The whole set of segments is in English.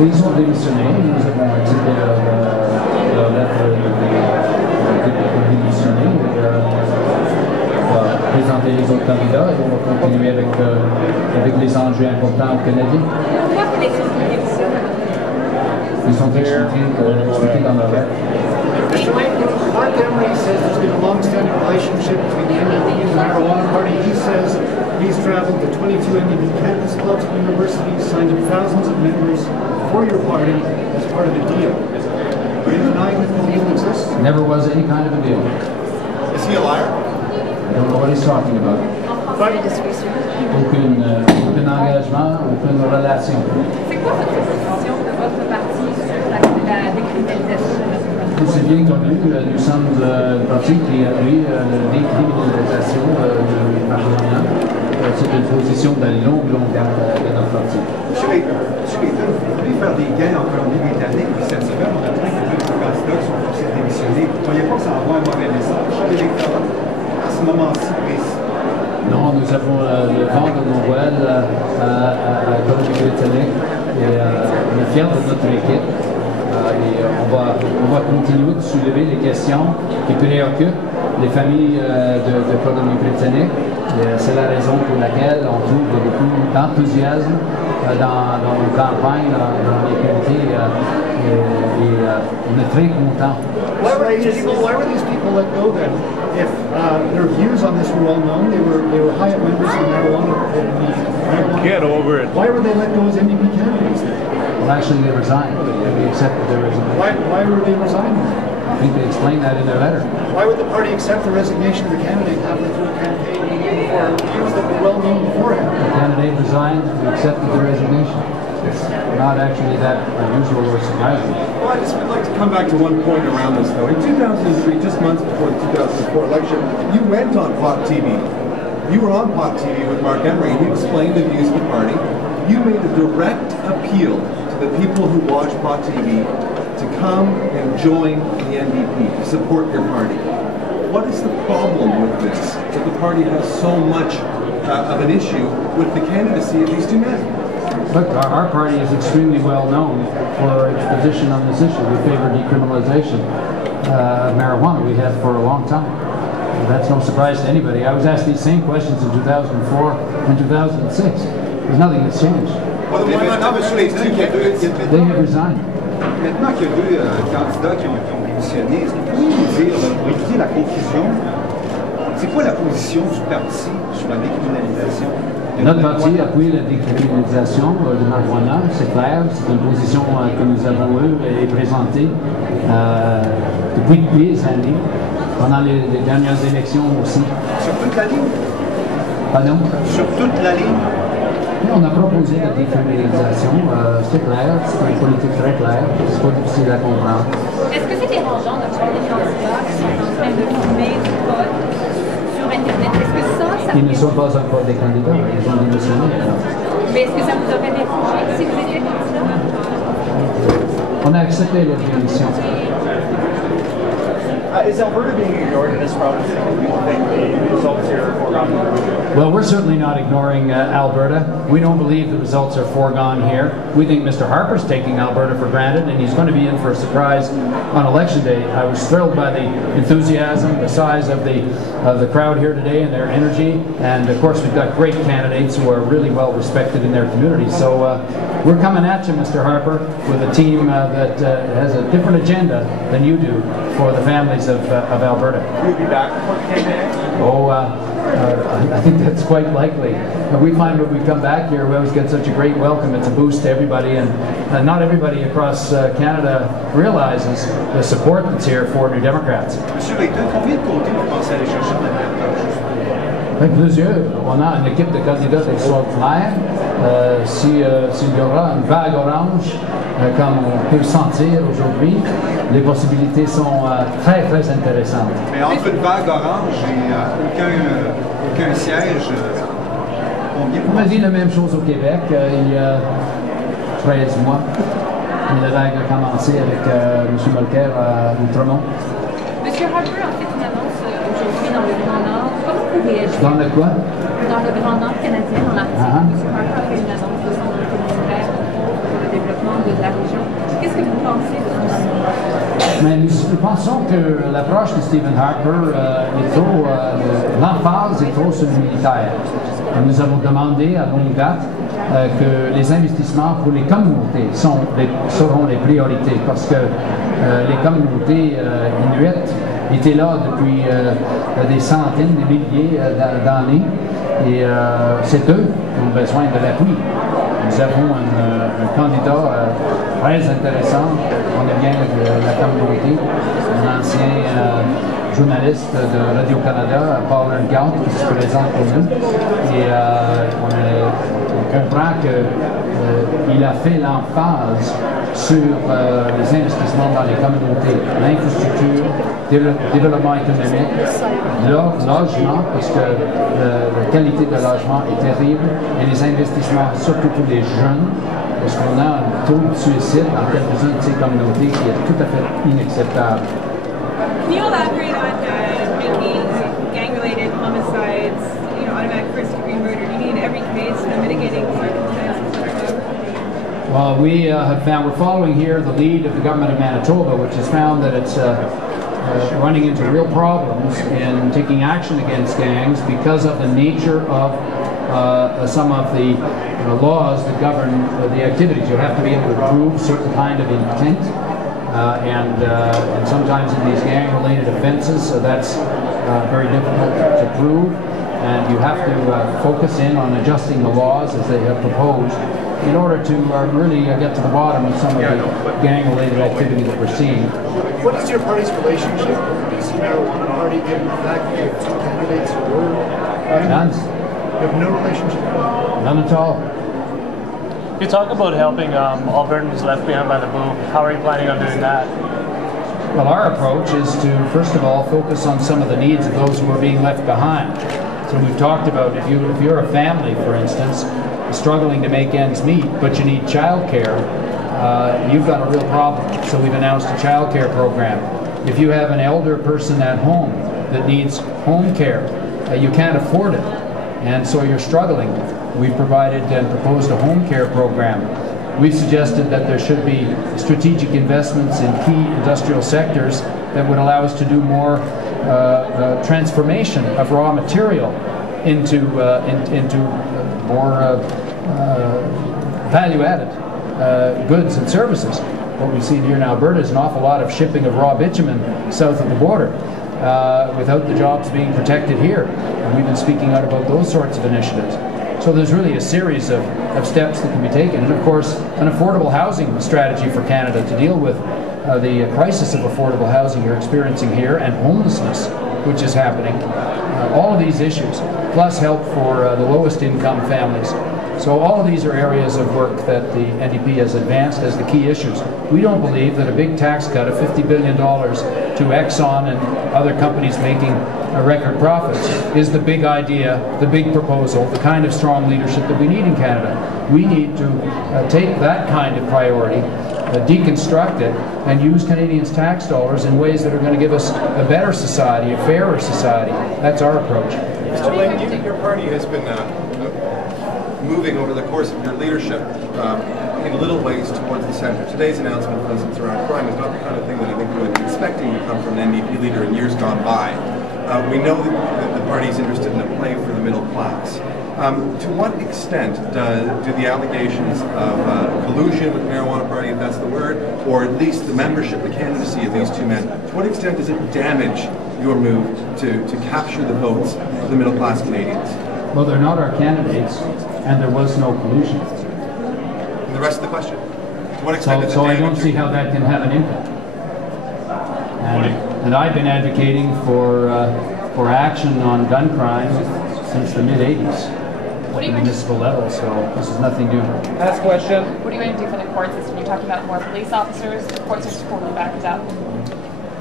Ils ont démissionné, nous avons accepté leur lettre de démissionner. On va présenter les autres candidats et on va continuer avec les enjeux importants aux Canadiens. Ils sont expliqués dans leur lettre. Mark Emery says there's been a long-standing relationship between the NDP and the Marijuana Party. He says he's traveled to 22 NDP campus clubs and universities, signed up thousands of members for your party as part of the deal. Are you denying that the deal exists? Never was any kind of a deal. Is he a liar? I don't know what he's talking about. Aucun engagement, aucune relation. C'est quoi votre position de votre parti sur la décriminalisation de notre parti? C'est bien connu, nous sommes le parti qui appuie la décriminalisation du marijuana. C'est une position de longue date de notre parti. Monsieur Layton, vous voulez faire des gains en Colombie-Britannique, puis cette semaine, on a appris que deux candidats qui sont forcés de démissionner. Vous ne croyez pas que ça envoie un mauvais message à l'électorat à ce moment-ci précis? Non, nous avons le vent de nos voiles à Colombie-Britannique et on est fiers de notre équipe. Et on va continuer de soulever les questions qui préoccupent les familles de Colombie-Britannique. C'est la raison pour laquelle on trouve beaucoup d'enthousiasme dans nos campagnes, dans les communautés, et on est très contents. Why were these people let go then? If their views on this were well known, they were high-up members of marijuana. Get over it. Why were they let go as NDP candidates then? Well, actually, they resigned. We accepted their resignation. Why were they resigning? I think they explained that in their letter. Why would the party accept the resignation of the candidate halfway through a campaign for views that were well known beforehand? The candidate resigned. We accepted the resignation. It's not actually that unusual or surprising. Well, I just would like to come back to one point around this, though. In 2003, just months before the 2004 election, you went on Pop TV. You were on Pop TV with Mark Emery, and you explained the views of the party. You made a direct appeal to the people who watch Pop TV to come and join the NDP, to support your party. What is the problem with this, that the party has so much of an issue with the candidacy of these two men? Look, our party is extremely well known for its position on this issue. We favor decriminalization of marijuana. We have for a long time. That's no surprise to anybody. I was asked these same questions in 2004 and 2006. There's nothing that's changed. They have resigned. Maintenant qu'il y a deux candidats qui ont démissionné, est-ce que vous pouvez nous dire, pour éviter la confusion, c'est quoi la position du parti sur la décriminalisation? Notre parti appuie la décriminalisation de marijuana, c'est clair. C'est une position que nous avons eue et présentée depuis des années, pendant les dernières élections aussi. Sur toute la ligne? Pardon? Sur toute la ligne? On a proposé la décriminalisation, c'est clair, c'est une politique très claire, c'est pas difficile à comprendre. Est-ce que c'est dérangeant de voir des candidats qui sont en train de filmer du code sur Internet? Est-ce que ça Ils ne sont pas encore des candidats, ils ont démissionné. Mais est-ce que ça vous aurait dérangé si vous étiez candidat? On a accepté leur démission. Is Alberta being ignored in this province? Do you think the results here are foregone? Well, we're certainly not ignoring Alberta. We don't believe the results are foregone here. We think Mr. Harper's taking Alberta for granted, and he's going to be in for a surprise on Election Day. I was thrilled by the enthusiasm, the size of the crowd here today, and their energy. And of course, we've got great candidates who are really well respected in their communities. So we're coming at you, Mr. Harper, with a team that has a different agenda than you do for the families of Alberta. Will you be back before the campaign? Oh, I think that's quite likely. We find when we come back here, we always get such a great welcome. It's a boost to everybody, and not everybody across Canada realizes the support that's here for New Democrats. Monsieur Layton, combien de comtés vous pensez aller chercher dans l'Alberta? Plusieurs. On a une équipe de candidats extraordinaires. S'il y aura une vague orange, comme on peut le sentir aujourd'hui, les possibilités sont très, très intéressantes. Mais entre une vague orange et aucun siège, combien? On m'a dit la même chose au Québec il y a 13 mois. Et la vague a commencé avec M. Mulcair à Outremont. M. Harper a fait une annonce aujourd'hui dans le Grand Nord. Comment vous réagissez? Dans le quoi? Dans le Grand Nord canadien, dans l'article, M. Harper a fait une annonce de son communautaire pour le développement de la région. Qu'est-ce que vous pensez de tout ça? Mais nous pensons que l'approche de Stephen Harper est trop, l'emphase est trop sur le militaire. Nous avons demandé à longue date que les investissements pour les communautés seront les priorités parce que les communautés inuites étaient là depuis des centaines, des milliers d'années et c'est eux qui ont besoin de l'appui. Nous avons un candidat très intéressant, on est bien de la communauté, un ancien journaliste de Radio-Canada, Paul Gant, qui se présente pour nous. Et on comprend qu'il a fait l'emphase sur les investissements dans les communautés, l'infrastructure, le développement économique, logement, parce que la qualité de logement est terrible, et les investissements, surtout pour les jeunes, parce qu'on a un taux de suicide dans quelques-unes de ces communautés qui est tout à fait inacceptable. Can you elaborate on making gang-related homicides, automatic first-degree murder? Do you need every case and mitigating circumstances? Well, we have found, we're following here the lead of the government of Manitoba, which has found that it's running into real problems in taking action against gangs because of the nature of some of the laws that govern the activities. You have to be able to prove certain kind of intent. And sometimes in these gang-related offenses, that's very difficult to prove, and you have to focus in on adjusting the laws as they have proposed in order to really get to the bottom of some of the gang-related activity that we're seeing. What is your party's relationship with the BC Marijuana Party, given the fact that you have two candidates who were? None. You have no relationship? None at all. You talk about helping Albertans left behind by the boom. How are you planning on doing that? Well, our approach is to, first of all, focus on some of the needs of those who are being left behind. So we've talked about if you're a family, for instance, struggling to make ends meet, but you need child care, you've got a real problem. So we've announced a child care program. If you have an elder person at home that needs home care, you can't afford it, and so you're struggling. We've provided and proposed a home care program. We've suggested that there should be strategic investments in key industrial sectors that would allow us to do more transformation of raw material into more value-added goods and services. What we've seen here in Alberta is an awful lot of shipping of raw bitumen south of the border without the jobs being protected here. And we've been speaking out about those sorts of initiatives. So there's really a series of steps that can be taken. And of course, an affordable housing strategy for Canada to deal with the crisis of affordable housing you're experiencing here and homelessness, which is happening. All of these issues, plus help for the lowest income families. So all of these are areas of work that the NDP has advanced as the key issues. We don't believe that a big tax cut of $50 billion to Exxon and other companies making record profits is the big idea, the big proposal, the kind of strong leadership that we need in Canada. We need to take that kind of priority, deconstruct it, and use Canadians' tax dollars in ways that are going to give us a better society, a fairer society. That's our approach. Mr. Layton, your party has been moving over the course of your leadership in little ways towards the centre. Today's announcement, for instance, around crime is not the kind of thing that I think we would be expecting to come from an NDP leader in years gone by. We know that the party is interested in a play for the middle class. To what extent do the allegations of collusion with the Marijuana Party, if that's the word, or at least the membership, the candidacy of these two men, to what extent does it damage your move to capture the votes of the middle class Canadians? Well, they're not our candidates, and there was no collusion. And the rest of the question? To what extent does it so I damage don't see how that can have an impact. And I've been advocating for action on gun crime since the mid-'80s at the municipal level, so this is nothing new. Last question. What are you going to do for the court system? You're talking about more police officers. The court system totally backed up.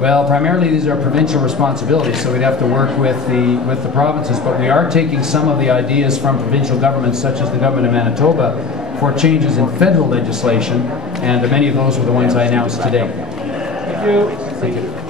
Well, primarily these are provincial responsibilities, so we'd have to work with the provinces, but we are taking some of the ideas from provincial governments, such as the government of Manitoba, for changes in federal legislation, and many of those were the ones I announced today. Thank you. Thank you.